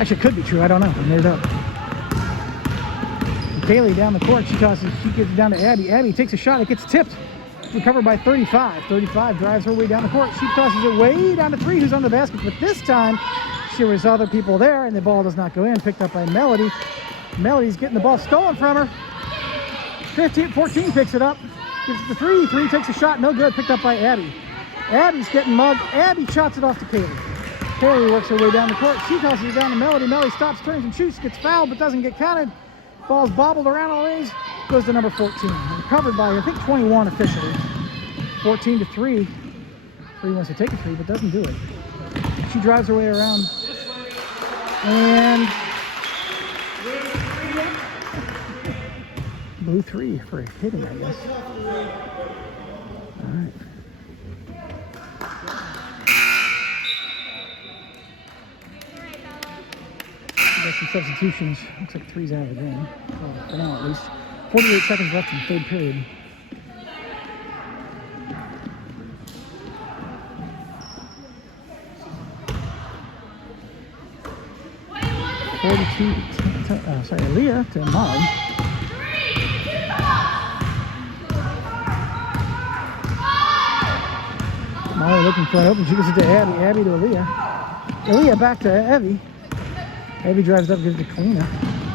Actually, it could be true. I don't know. I made it up. And Kaylee down the court. She tosses. She gets it down to Abby. Abby takes a shot. It gets tipped. Recovered by 35. 35 drives her way down the court. She tosses it way down to 3, who's on the basket. But this time, there was other people there, and the ball does not go in. Picked up by Melody. Melody's getting the ball stolen from her. 14 picks it up. Gives it to 3. 3 takes a shot. No good. Picked up by Abby. Abby's getting mugged. Abby shots it off to Kaylee. Kaylee works her way down the court. She tosses it down to Melody. Melody stops, turns, and shoots. Gets fouled, but doesn't get counted. Ball's bobbled around all ways. Goes to number 14. Recovered by, I think, 21 officially. 14 to 3. 3 wants to take a 3, but doesn't do it. She drives her way around. And blue 3 for hitting, I guess. All right. Got some substitutions. Looks like 3's out of the game. Well, for now, at least. 48 seconds left in the third period. Leah to Molly. Molly looking for an open. She gives it to Abby. Abby to Aaliyah. Aaliyah back to Evie. Evie drives up, gives it to Kalina.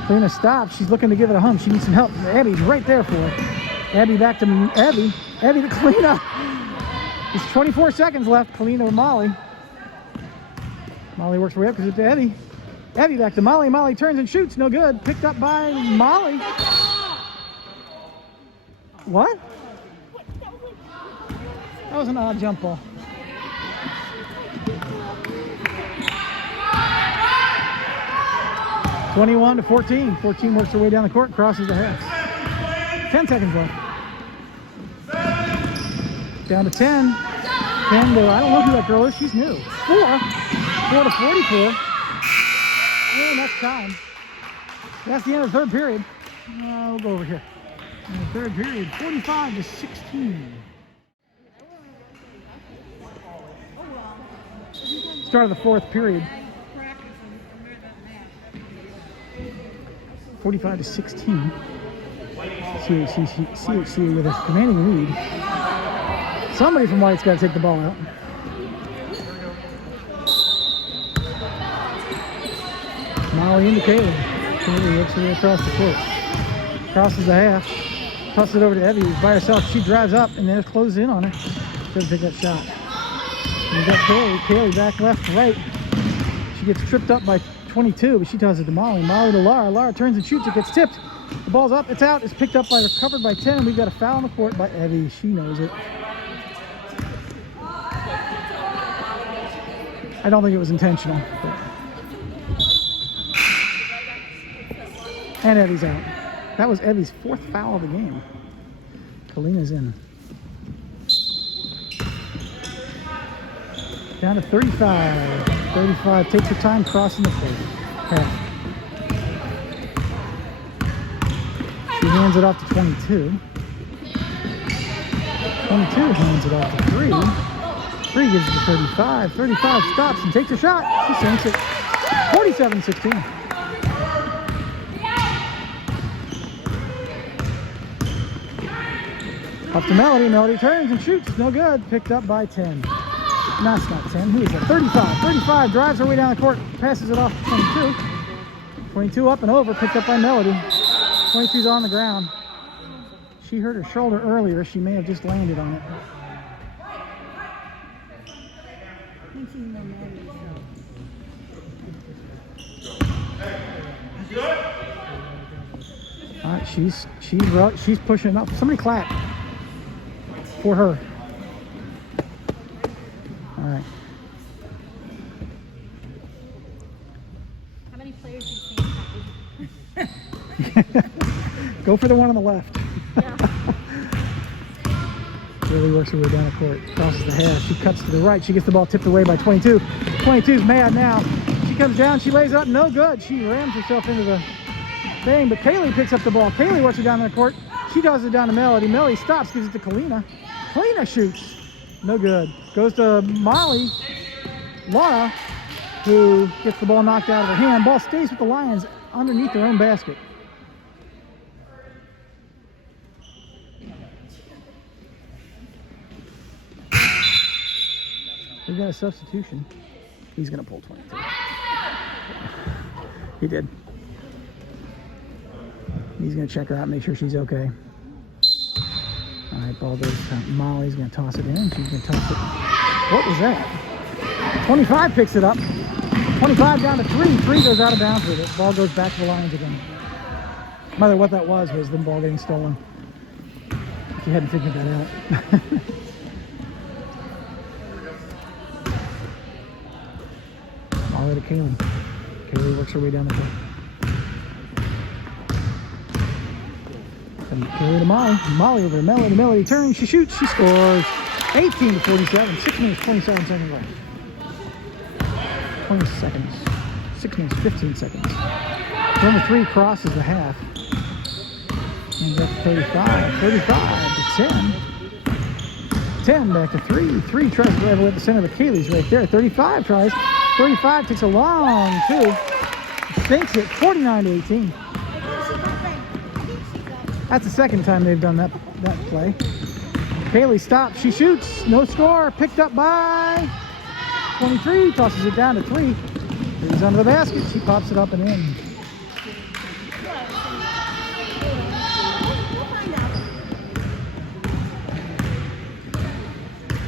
Kalina stops. She's looking to give it a home. She needs some help. Abby's right there for her. Abby back to Abby. Abby to Kalina. There's 24 seconds left. Kalina to Molly. Molly works her way up, gives it to Evie. Evie back to Molly. Molly turns and shoots. No good. Picked up by Molly. What? That was an odd jump ball. (21 to 14). 14 works her way down the court, crosses the half. 10 seconds left. Down to 10. 10 to, I don't know who that girl is. She's new. 4 to 44. And that's time. That's the end of the third period. We'll go over here. In the third period, 45 to 16. Start of the fourth period. 45 to 16. CHCA with a commanding lead. Somebody from White's got to take the ball out. Molly into Kaylee. Kaylee looks her way across the court. Crosses the half. Tosses it over to Evie, who's by herself. She drives up and then closes in on her. Doesn't take that shot. And we got Kaylee. Kaylee back left to right. She gets tripped up by 22, but she tosses it to Molly. Molly to Lara. Lara turns and shoots. It gets tipped. The ball's up. It's out. It's picked up by, recovered by 10. We've got a foul on the court by Evie. She knows it. I don't think it was intentional. But... And Evie's out. That was Evie's 4th foul of the game. Kalina's in. Down to 35. 35 takes her time crossing the court. Half. She hands it off to 22. 22 hands it off to 3. 3 gives it to 35. 35 stops and takes a shot. She sinks it. 47-16. Up to Melody. Melody turns and shoots. No good. Picked up by 10. No, it's not 10. Who is that? 35. 35 drives her way down the court. Passes it off to 22. 22 up and over. Picked up by Melody. 22's on the ground. She hurt her shoulder earlier. She may have just landed on it. All right, she's pushing up. Somebody clap for her. All right. How many players do you think? Go for the one on the left. Yeah. Really works her way down the court. Crosses the half. She cuts to the right. She gets the ball tipped away by 22. 22's mad now. She comes down. She lays it up. No good. She rams herself into the thing, but Kaylee picks up the ball. Kaylee works it down the court. She does it down to Melody. Melody stops, gives it to Kalina. Kalina shoots. No good. Goes to Molly. Laura, who gets the ball knocked out of her hand. Ball stays with the Lions underneath their own basket. We got a substitution. He's going to pull 22. He did. He's going to check her out, make sure she's okay. All right, ball goes to Molly's going to toss it in. She's going to toss it. What was that? 25 picks it up. 25 down to 3. 3 goes out of bounds with it. Ball goes back to the Lions again. Mother, what that was the ball getting stolen. If you hadn't figured that out. All the way to Kaylee. Kaylee works her way down the court. And Kaylee to Molly. Molly over to Melody. Melody turns. She shoots. She scores. 18-47. 6 minutes, 27 seconds left. 20 seconds. 6 minutes, 15 seconds. Number 3 crosses the half. And up to 35. 35 to 10. 10 back to 3. 3 tries to drive away at the center, but Kaylee's right there. 35 tries. 35 takes a long two. Stinks it. 49-18. That's the second time they've done that play. Kaylee stops. She shoots. No score. Picked up by 23. Tosses it down to 3. He's under the basket. She pops it up and in.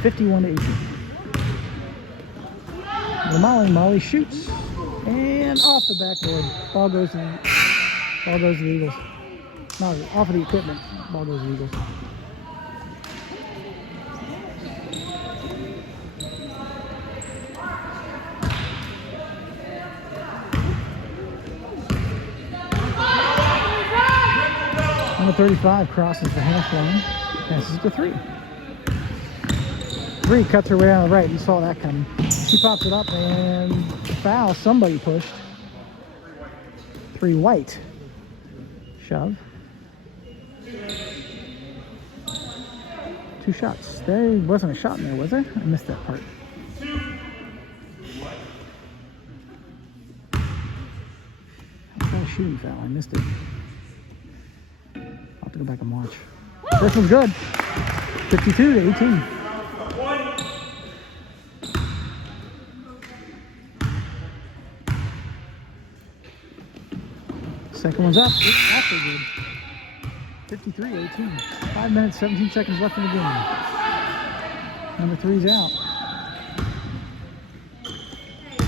(51-18). Molly shoots and off the backboard. Ball goes to the Eagles. No, off of the equipment. Ball goes to the Eagles. Number 35 crosses the half line. Passes it to 3. 3 cuts her way on the right. You saw that coming. She pops it up and foul. Somebody pushed. 3 white. Shove. 2 shots. There wasn't a shot in there, was there? I missed that part. That's not a shooting foul. I missed it. I'll have to go back and watch. First one's good. 52-18. Second one's up. It's also good. 53-18. 5 minutes, 17 seconds left in the game. Number 3's out.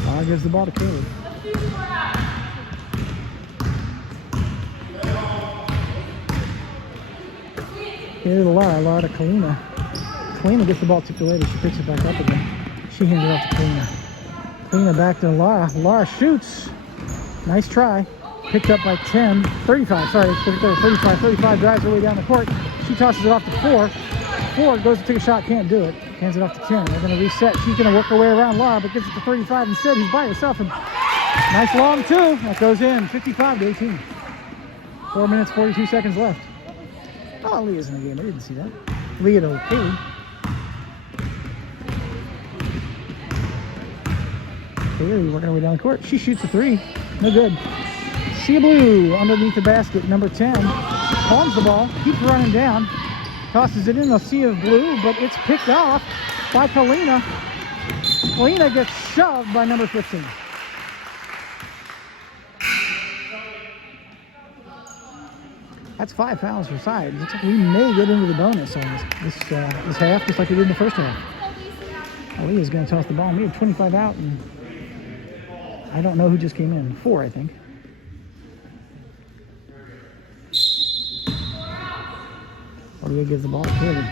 Lara gives the ball to Caleb. Here to Lara. Lara to Kalina. Kalina gets the ball tipped away, but she picks it back up again. She hands it off to Kalina. Kalina back to Lara. Lara shoots. Nice try. Picked up by 10, 35, sorry, 35 drives her way down the court. She tosses it off to 4. 4 goes to take a shot, can't do it. Hands it off to 10. They're going to reset. She's going to work her way around Laura, but gets it to 35 instead. Who's by herself. And nice long two. That goes in, 55-18. 4 minutes, 42 seconds left. Oh, Leah's in the game. I didn't see that. Leah to Kaylee. Kaylee working her way down the court. She shoots a three. No good. Sea Blue underneath the basket, number 10. Palms the ball, keeps running down. Tosses it in a sea of blue, but it's picked off by Kalina. Kalina gets shoved by number 15. That's 5 fouls for side. Looks like we may get into the bonus on this half, just like we did in the first half. Aaliyah's going to toss the ball. We had 25 out, and I don't know who just came in. 4, I think. Aaliyah gives the ball to Kaylee.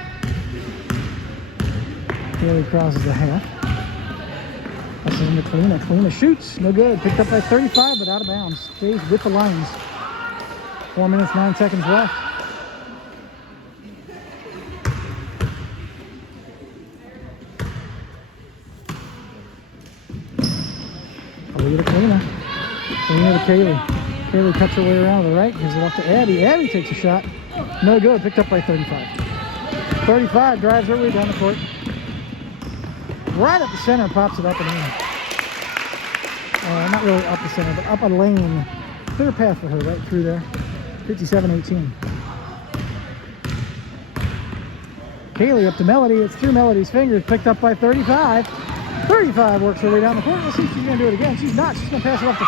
Kaylee crosses the half. This is into Kalina. Kalina shoots. No good. Picked up by 35, but out of bounds. Stays with the Lions. 4 minutes, 9 seconds left. Aaliyah to Kalina. Kalina to Kaylee. Kaylee cuts her way around to the right. Gives it off to Abby. Abby takes a shot. No good. Picked up by 35. 35 drives her way down the court. Right up the center, pops it up and in. Not really up the center, but up a lane. Clear path for her right through there. 57-18. Kaylee up to Melody. It's through Melody's fingers. Picked up by 35. 35 works her way down the court. Let's see if she's going to do it again. She's not. She's going to pass it up to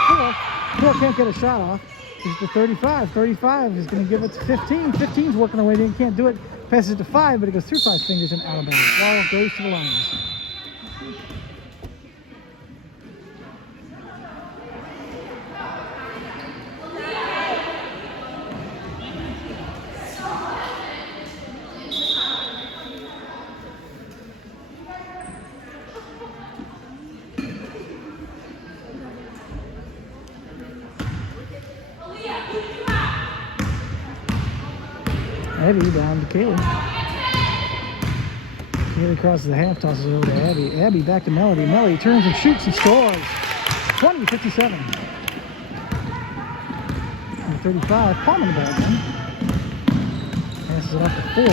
4. 4 can't get a shot off. She's to 35. 35 is going to give it to 15. 15's working her way in. Can't do it. Passes it to 5, but it goes through 5 fingers and out of bounds. Ball goes to the Lions. Abby down to Kaylee. Kaylee crosses the half, tosses it over to Abby. Abby back to Melody. Melody turns and shoots and scores. 20-57. And 35, palming the ball again. Passes it up to 4.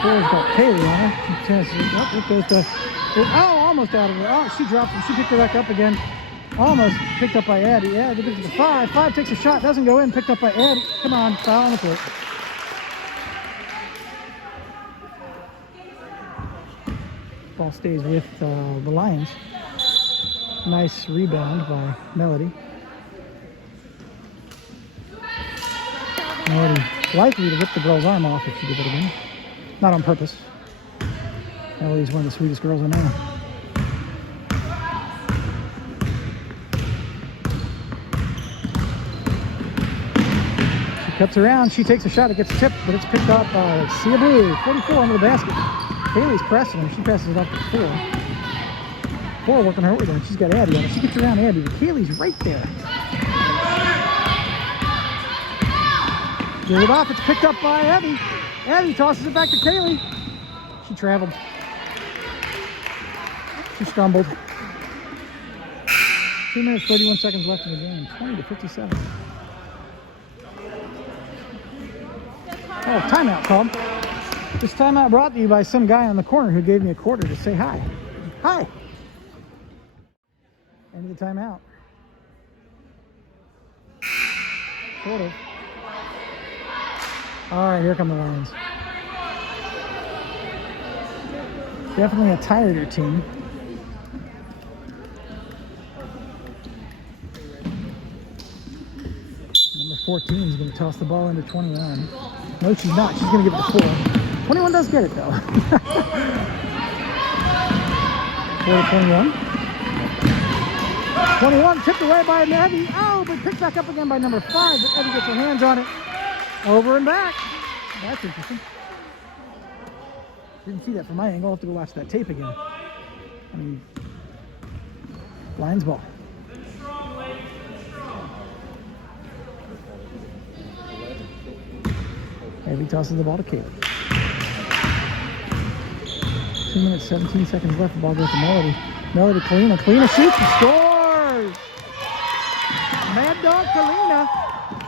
4's got Kaylee on her. She passes it up. It goes to, almost out of it. Oh, she drops it. She picked it back up again. Almost picked up by Abby. Abby gives it to 5. 5 takes a shot, doesn't go in. Picked up by Abby. Come on, foul on the court. Ball stays with the Lions. Nice rebound by Melody. Melody likely to rip the girl's arm off if she did it again. Not on purpose. Melody's one of the sweetest girls I know. She cuts around. She takes a shot. It gets tipped, but it's picked up by Sea Blue. 44 under the basket. Kaylee's pressing her. She passes it up to 4. 4 working her way down. She's got Abby on it. She gets around Abby, but Kaylee's right there. Gives it off. It's picked up by Abby. Abby tosses it back to Kaylee. She traveled. She stumbled. 2 minutes, 31 seconds left in the game. 20-57. Oh, timeout called. This timeout brought to you by some guy on the corner who gave me a quarter to say hi. Hi. End of the timeout. Sort of. All right, here come the Lions. Definitely a tireder team. Number 14 is going to toss the ball into 21. No, she's not. She's going to give it to 4. 21 does get it, though. 4-21. 21 tipped away by Abby. Oh, but picked back up again by number 5. But Abby gets her hands on it. Over and back. That's interesting. Didn't see that from my angle. I'll have to go watch that tape again. I mean, Lions ball. Abby tosses the ball to Kaylee. 2 minutes, 17 seconds left. The ball goes to Melody. Melody, Kalina. Kalina shoots and scores! Mad Dog Kalina.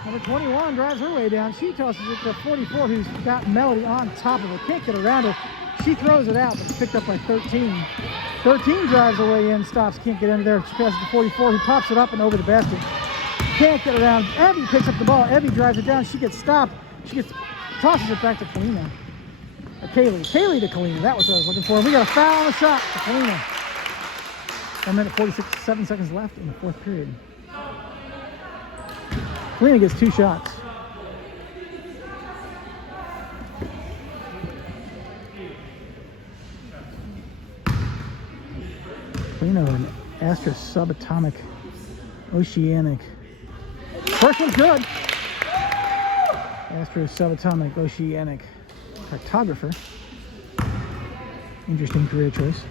Number 21 drives her way down. She tosses it to 44, who's got Melody on top of her. Can't get around her. She throws it out, but it's picked up by 13. 13 drives away in, stops, can't get under there. She passes to 44, he pops it up and over the basket. Can't get around. Evie picks up the ball. Evie drives it down. She gets stopped. Tosses it back to Kalina. Kaylee to Kalina. That was what I was looking for. We got a foul on the shot to Kalina. 1 minute 7 seconds left in the fourth period. Kalina gets 2 shots. Kalina, an Astra subatomic oceanic. First one's good. Astro subatomic oceanic cartographer. Interesting career choice.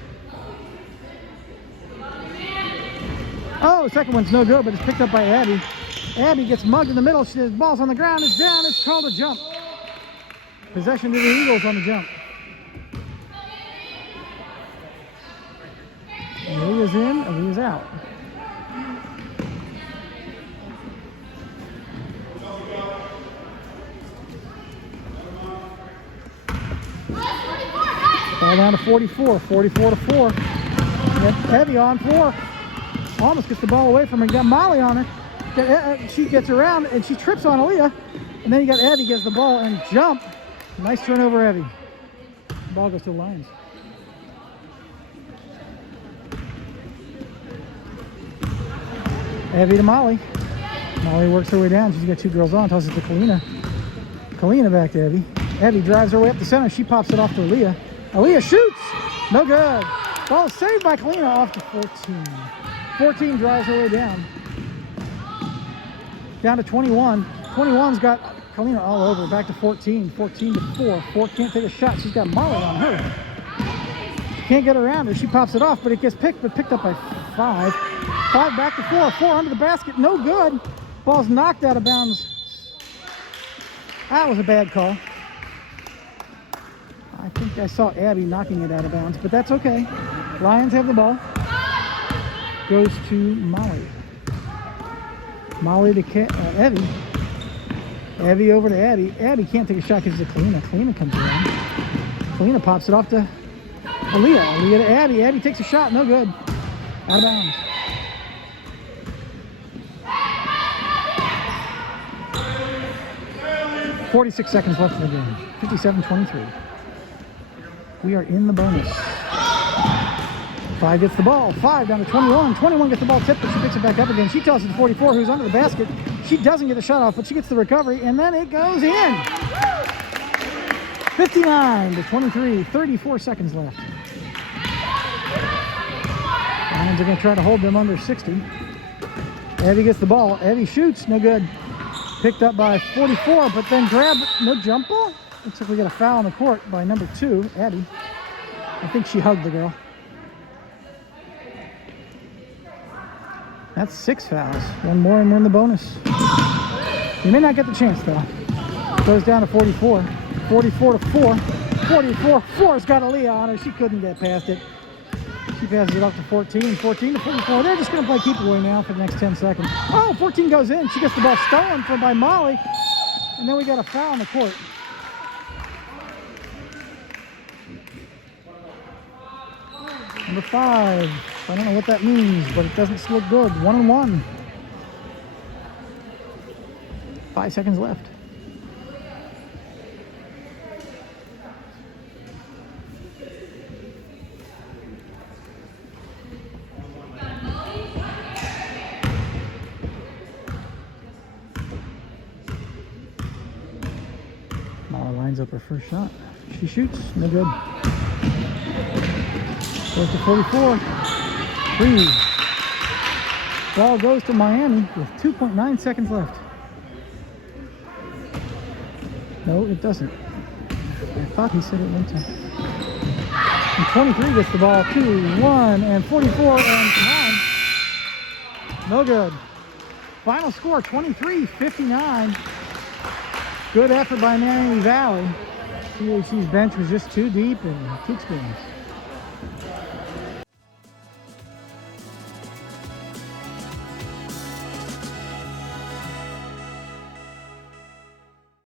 Oh, the second one's no good, but it's picked up by Abby. Abby gets mugged in the middle. The ball's on the ground. It's down. It's called a jump. Possession to the Eagles on the jump. Aaliyah's in. Aaliyah's out. Ball down to 44, 44 to 4. Heavy on 4. Almost gets the ball away from her. Got Molly on her. She gets around and she trips on Aaliyah. And then you got Evie gets the ball and jump. Nice turnover, Evie. The ball goes to the Lions. Evie to Molly. Molly works her way down. She's got 2 girls on. Tosses it to Kalina. Kalina back to Evie. Evie drives her way up the center. She pops it off to Aaliyah. Aaliyah shoots. No good. Ball saved by Kalina off to 14. 14 drives her way down. Down to 21. 21's got Kalina all over. Back to 14. 14 to 4. 4 can't take a shot. She's got Molly on her. Can't get around her. She pops it off, but it gets picked up by 5. 5 back to 4. 4 under the basket. No good. Ball's knocked out of bounds. That was a bad call. I think I saw Abby knocking it out of bounds, but that's okay. Lions have the ball. Goes to Molly. Molly to Evie. Evie over to Abby. Abby can't take a shot because it's Kalina. Kalina comes around. Kalina pops it off to Aaliyah. Aaliyah to Abby. Abby takes a shot. No good. Out of bounds. .46 seconds left in the game. 57-23. We are in the bonus. 5 gets the ball. 5 down to 21. 21 gets the ball tipped, but she picks it back up again. She tosses it to 44, who's under the basket. She doesn't get the shot off, but she gets the recovery, and then it goes in. 59-23. 34 seconds left. Lions are going to try to hold them under 60. Evie gets the ball. Evie shoots. No good. Picked up by 44, but then grabbed. No jump ball. Looks like we got a foul on the court by number 2, Abby. I think she hugged the girl. That's 6 fouls. 1 more and we're in the bonus. You may not get the chance though. Goes down to 44. 44 to 4. 44. 4's got Aaliyah on her. She couldn't get past it. She passes it off to 14. 14 to 44. They're just going to play keep away now for the next 10 seconds. Oh, 14 goes in. She gets the ball stolen from by Molly. And then we got a foul on the court. Number 5. I don't know what that means, but it doesn't look good. 1-1. 5 seconds left. Molly lines up her first shot. She shoots. No good. Goes to 44. 3. Ball goes to Miami with 2.9 seconds left. No, it doesn't. I thought he said it went to. And 23 gets the ball. 2, 1, and 44, and time. No good. Final score, 23-59. Good effort by Miami Valley. CHC's bench was just too deep and keeps games.